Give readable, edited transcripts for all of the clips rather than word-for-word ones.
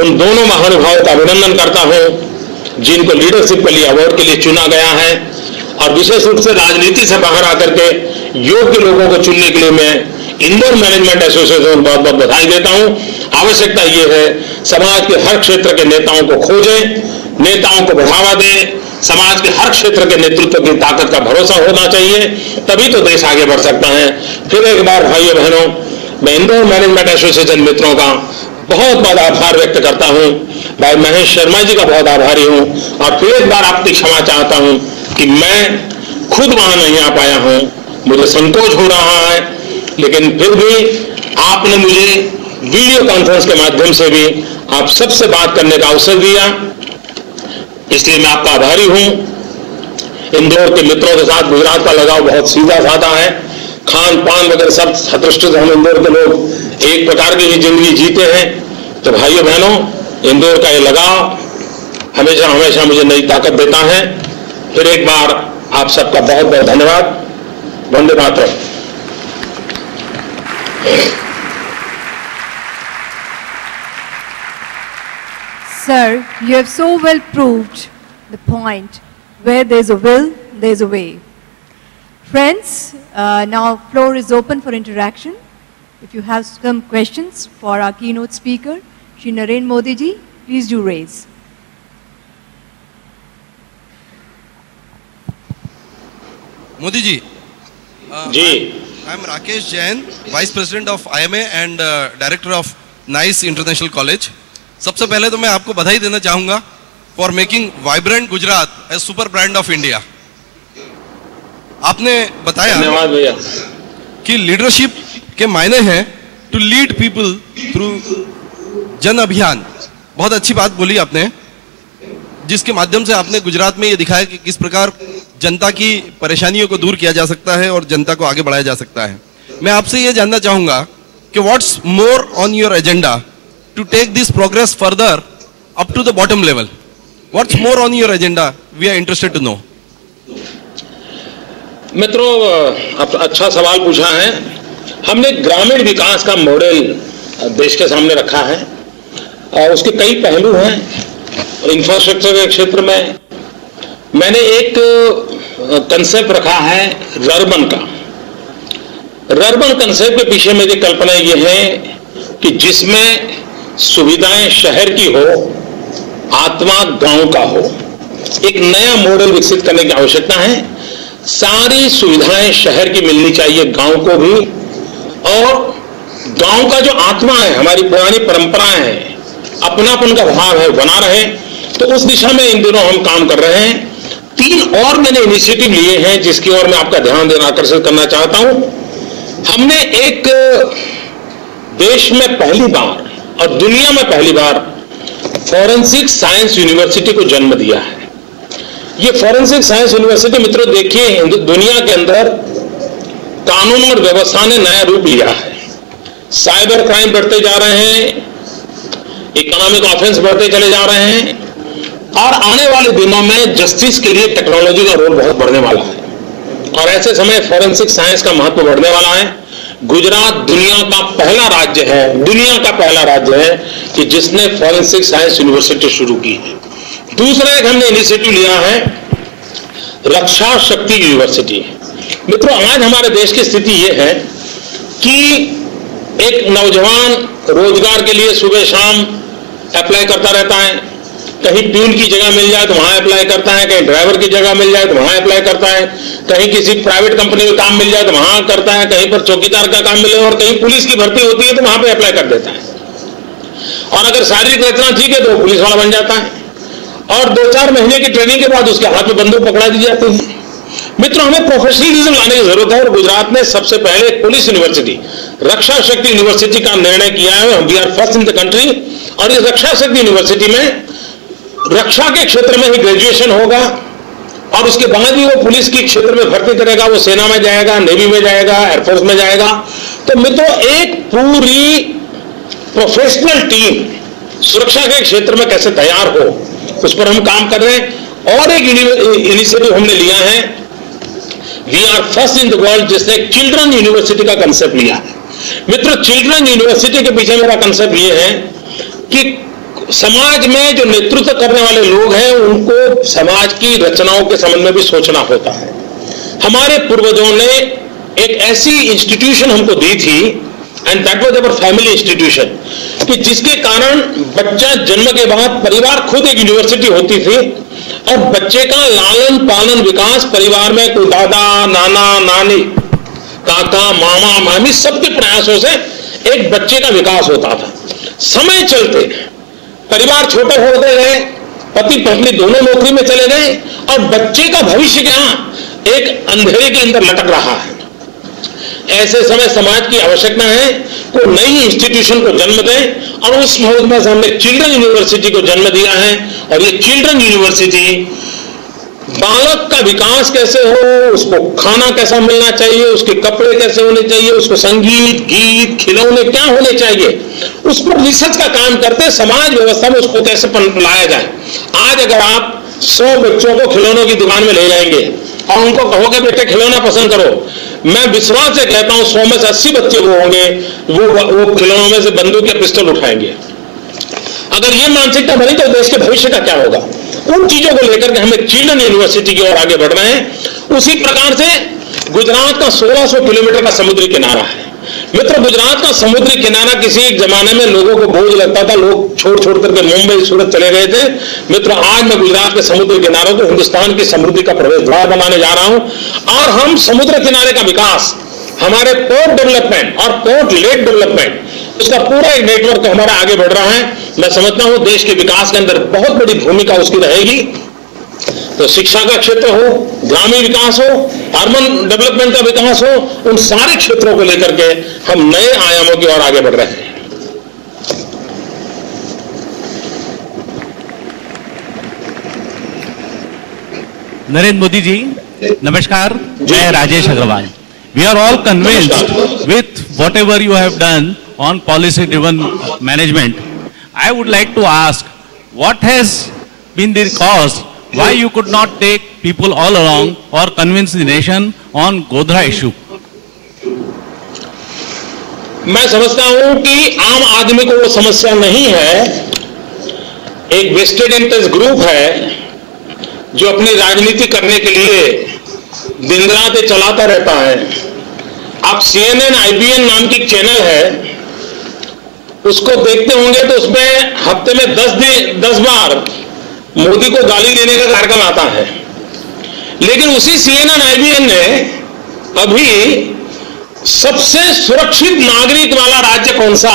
उन दोनों महानुभावों का अभिनंदन करता हूं जिनको लीडरशिप के लिए अवार्ड के लिए चुना गया है, और विशेष रूप से राजनीति से बाहर आकर के योग्य लोगों को चुनने के लिए मैं इंदौर मैनेजमेंट एसोसिएशन को बहुत बहुत बधाई देता हूं। आवश्यकता ये है समाज के हर क्षेत्र के नेताओं को खोजें, नेताओं को बढ़ावा दें, समाज के हर क्षेत्र के नेतृत्व की ताकत का भरोसा होना चाहिए, तभी तो देश आगे बढ़ सकता है। फिर एक बार भाइयों बहनों, मैं इंदौर मैनेजमेंट एसोसिएशन मित्रों का बहुत बहुत आभार व्यक्त करता हूं, भाई महेश शर्मा जी का बहुत आभारी हूं, और फिर एक बार आपकी क्षमा चाहता हूं कि मैं खुद वहां नहीं आ पाया हूं, मुझे संकोच हो रहा है, लेकिन फिर भी आपने मुझे वीडियो कॉन्फ्रेंस के माध्यम से भी आप सबसे बात करने का अवसर दिया, इसलिए मैं आपका आभारी हूं। इंदौर के मित्रों के साथ गुजरात का लगाव बहुत सीधा साधा है, खान पान वगैरह सब प्रतिष्ठित, हम इंदौर के लोग एक प्रकार की ही जिंदगी जीते हैं। तो भाइयों बहनों, इंदौर का ये लगाव हमेशा हमेशा मुझे नई ताकत देता है। फिर एक बार आप सबका बहुत बहुत धन्यवाद। Vande Mataram. Sir, you have so well proved the point, where there is a will, there is a way. Friends, now floor is open for interaction. If you have some questions for our keynote speaker, Shri Narendra Modi ji, please do raise. Modi ji. Ji. I am Rakesh Jain, Vice President of IMA and Director of NICE International College. सबसे पहले तो मैं आपको बधाई देना चाहूंगा for making vibrant Gujarat A super brand of India. आपने बताया धन्यवाद भैया कि लीडरशिप के मायने हैं टू लीड पीपल थ्रू जन अभियान। बहुत अच्छी बात बोली आपने, जिसके माध्यम से आपने गुजरात में ये दिखाया कि किस प्रकार जनता की परेशानियों को दूर किया जा सकता है और जनता को आगे बढ़ाया जा सकता है। मैं आपसे ये जानना चाहूंगा कि what's more on your agenda to take this progress further up to the bottom level? What's more on your agenda? We are interested to know. मित्रों, आप अच्छा सवाल पूछा है। हमने ग्रामीण विकास का मॉडल देश के सामने रखा है और उसके कई पहलू हैं। इंफ्रास्ट्रक्चर के क्षेत्र में मैंने एक कंसेप्ट रखा है रर्बन का। रर्बन कंसेप्ट के पीछे मेरी कल्पना ये है कि जिसमें सुविधाएं शहर की हो, आत्मा गांव का हो। एक नया मॉडल विकसित करने की आवश्यकता है। सारी सुविधाएं शहर की मिलनी चाहिए गांव को भी, और गांव का जो आत्मा है, हमारी पुरानी परंपराएं हैं, अपनापन का भाव है, बना रहे। तो उस दिशा में इन दिनों हम काम कर रहे हैं। 3 और मैंने इनिशिएटिव लिए हैं जिसकी ओर मैं आपका ध्यान देना आकर्षित करना चाहता हूं। हमने एक देश में पहली बार और दुनिया में पहली बार फॉरेंसिक साइंस यूनिवर्सिटी को जन्म दिया है। ये फॉरेंसिक साइंस यूनिवर्सिटी मित्रों देखिए, दुनिया के अंदर कानून और व्यवस्था ने नया रूप लिया है। साइबर क्राइम बढ़ते जा रहे हैं, इकोनॉमिक ऑफेंस बढ़ते चले जा रहे हैं, और आने वाले दिनों में जस्टिस के लिए टेक्नोलॉजी का रोल बहुत बढ़ने वाला है। और ऐसे समय फॉरेंसिक साइंस का महत्व बढ़ने वाला है। गुजरात दुनिया का पहला राज्य है कि जिसने फॉरेंसिक साइंस यूनिवर्सिटी शुरू की है। दूसरा एक हमने इनिशिएटिव लिया है रक्षा शक्ति यूनिवर्सिटी। मित्रों, आज हमारे देश की स्थिति यह है कि एक नौजवान रोजगार के लिए सुबह शाम अप्लाई करता रहता है। कहीं प्यून की जगह मिल जाए तो वहां अप्लाई करता है, कहीं ड्राइवर की जगह मिल जाए तो वहां अप्लाई करता है, कहीं किसी प्राइवेट कंपनी में काम मिल जाए तो वहां करता है, कहीं पर चौकीदार का काम मिले और कहीं पुलिस की भर्ती होती है तो वहां पे अप्लाई कर देता है। और अगर शारीरिक रचना ठीक है तो पुलिस वाला बन जाता है, और 2-4 महीने की ट्रेनिंग के बाद उसके हाथ में बंदूक पकड़ा दी जाती है। मित्रों, हमें प्रोफेशनलिज्म लाने की जरूरत है, और गुजरात ने सबसे पहले पुलिस यूनिवर्सिटी, रक्षा शक्ति यूनिवर्सिटी का निर्णय किया है। We are first in the country. और इस रक्षा शक्ति यूनिवर्सिटी में रक्षा के क्षेत्र में ही ग्रेजुएशन होगा, और उसके बाद ही वो पुलिस के क्षेत्र में भर्ती करेगा, वो सेना में जाएगा, नेवी में जाएगा, एयरफोर्स में जाएगा। तो मित्रों, एक पूरी प्रोफेशनल टीम सुरक्षा के क्षेत्र में कैसे तैयार हो, उस पर हम काम कर रहे हैं। और एक इनिशिएटिव हमने लिया है, we are first in the world, जिसने चिल्ड्रन यूनिवर्सिटी का कंसेप्ट लिया है। मित्रों, चिल्ड्रन यूनिवर्सिटी के पीछे मेरा कंसेप्ट ये है कि समाज में जो नेतृत्व करने वाले लोग हैं उनको समाज की रचनाओं के संबंध में भी सोचना होता है। हमारे पूर्वजों ने एक ऐसी इंस्टीट्यूशन हमको दी थी, and that was our family institution, कि जिसके कारण बच्चा जन्म के बाद परिवार खुद एक यूनिवर्सिटी होती थी और बच्चे का लालन पालन विकास परिवार में कोई दादा नाना नानी काका मामा मामी सबके प्रयासों से एक बच्चे का विकास होता था। समय चलते परिवार छोटे होते गए, पति पत्नी दोनों नौकरी में चले गए और बच्चे का भविष्य क्या एक अंधेरे के अंदर लटक रहा है। ऐसे समय समाज की आवश्यकता है को नई इंस्टीट्यूशन को जन्म दें और उस मुहूर्त में हमने चिल्ड्रन यूनिवर्सिटी को जन्म दिया है। और ये चिल्ड्रन यूनिवर्सिटी बालक का विकास कैसे हो, उसको खाना कैसा मिलना चाहिए, उसके कपड़े कैसे होने चाहिए, उसको संगीत गीत खिलौने क्या होने चाहिए, उस पर रिसर्च का काम करते समाज व्यवस्था में उसको कैसे लाया जाए। आज अगर आप 100 बच्चों को खिलौनों की दुकान में ले जाएंगे और उनको कहोगे बेटे खिलौना पसंद करो, मैं विश्वास से कहता हूं 100 में से 80 बच्चे वो होंगे वो खिलौनों में से बंदूक या पिस्टल उठाएंगे। अगर ये मानसिकता बनी तो देश के भविष्य का क्या होगा। उन चीजों को लेकर के हम एक चिल्ड्रन यूनिवर्सिटी की ओर आगे बढ़ रहे हैं। उसी प्रकार से गुजरात का 1600 किलोमीटर का समुद्री किनारा है। मित्र, गुजरात का समुद्री किनारा किसी एक जमाने में लोगों को बोझ लगता था, लोग छोड़ छोड़ करके मुंबई सूरत चले गए थे। मित्र, आज मैं गुजरात के समुद्री किनारों को हिंदुस्तान की समृद्धि का प्रवेश द्वार बनाने जा रहा हूं और हम समुद्र किनारे का विकास, हमारे पोर्ट डेवलपमेंट और पोर्ट लेक डेवलपमेंट, उसका पूरा एक नेटवर्क हमारा आगे बढ़ रहा है। मैं समझता हूं देश के विकास के अंदर बहुत बड़ी भूमिका उसकी रहेगी। तो शिक्षा का क्षेत्र हो, ग्रामीण विकास हो, अर्बन डेवलपमेंट का विकास हो, उन सारे क्षेत्रों को लेकर के हम नए आयामों की ओर आगे बढ़ रहे हैं। नरेंद्र मोदी जी नमस्कार, मैं Rajesh Agarwal. We are all convinced with whatever you have done on policy driven management. I would like to ask, what has been the cause why you could not take people all along or convince the nation on Godhra issue? मैं समझता हूं कि आम आदमी को वो समस्या नहीं है। एक वेस्टेड इंटरेस्ट ग्रुप है जो अपनी राजनीति करने के लिए दिन रात चलाता रहता है। आप CNN IBN नाम की चैनल है, उसको देखते होंगे तो उसमें हफ्ते में 10 बार मोदी को गाली देने का कार्यक्रम आता है। लेकिन उसी CNN IBN ने अभी सबसे सुरक्षित नागरिक वाला राज्य कौन सा,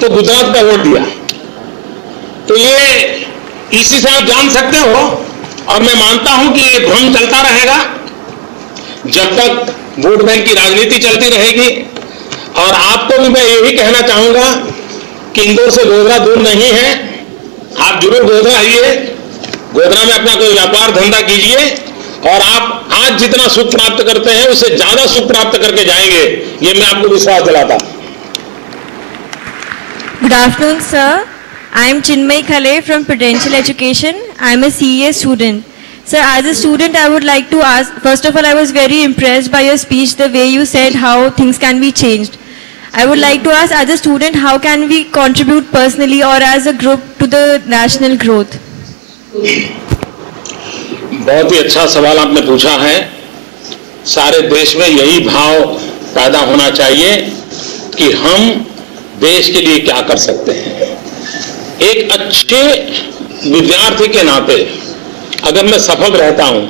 तो गुजरात का वोट दिया। तो ये इसी से आप जान सकते हो। और मैं मानता हूं कि ये भ्रम चलता रहेगा जब तक वोट बैंक की राजनीति चलती रहेगी। और आपको भी मैं यही कहना चाहूंगा कि इंदौर से गोधरा दूर नहीं है। आप जरूर गोधरा आइए, गोधरा में अपना कोई व्यापार धंधा कीजिए और आप आज जितना सुख प्राप्त करते हैं उससे ज्यादा सुख प्राप्त करके जाएंगे, ये मैं आपको विश्वास दिलाता। Good afternoon, sir. I am Chinmay Khale from Prudential Education. I am a CA student. Sir, as a student, I would like to ask, first of all, I was very impressed by your speech, the way you said how things can be changed. I would like to ask, as a student, how can we contribute personally or as a group to the national growth? बहुत ही अच्छा सवाल आपने पूछा है। सारे देश में यही भाव पैदा होना चाहिए कि हम देश के लिए क्या कर सकते हैं। एक अच्छे विद्यार्थी के नाते अगर मैं सफल रहता हूं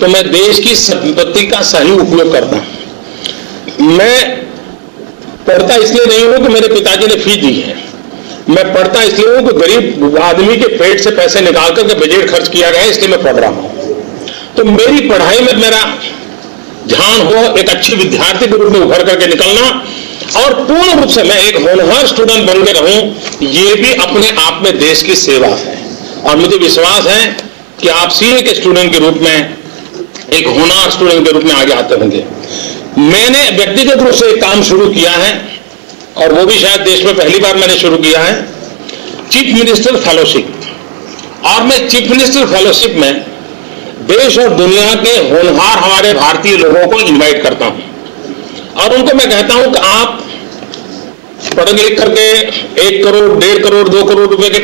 तो मैं देश की संपत्ति का सही उपयोग करता हूं। मैं पढ़ता इसलिए नहीं हूं कि मेरे पिताजी ने फीस दी है, मैं पढ़ता इसलिए हूं कि गरीब आदमी के पेट से पैसे निकाल करके बजट खर्च किया गया है, इसलिए मैं पढ़ रहा हूं। तो मेरी पढ़ाई में मेरा ध्यान हो एक अच्छे विद्यार्थी के रूप में उभर करके निकलना और पूर्ण रूप से मैं एक होनहार स्टूडेंट बन के रहूं, ये भी अपने आप में देश की सेवा है। और मुझे विश्वास है कि आप सीए के स्टूडेंट के रूप में एक होनहार स्टूडेंट के रूप में आगे आते होंगे। मैंने व्यक्तिगत रूप से एक काम शुरू किया है और वो भी शायद देश में पहली बार मैंने शुरू किया है, चीफ मिनिस्टर फेलोशिप। और मैं चीफ मिनिस्टर फेलोशिप में देश और दुनिया के होनहार हमारे भारतीय लोगों को इनवाइट करता हूं और उनको मैं कहता हूं कि आप पढ़ लिख करके 1 करोड़ 1.5 करोड़ 2 करोड़ रुपए के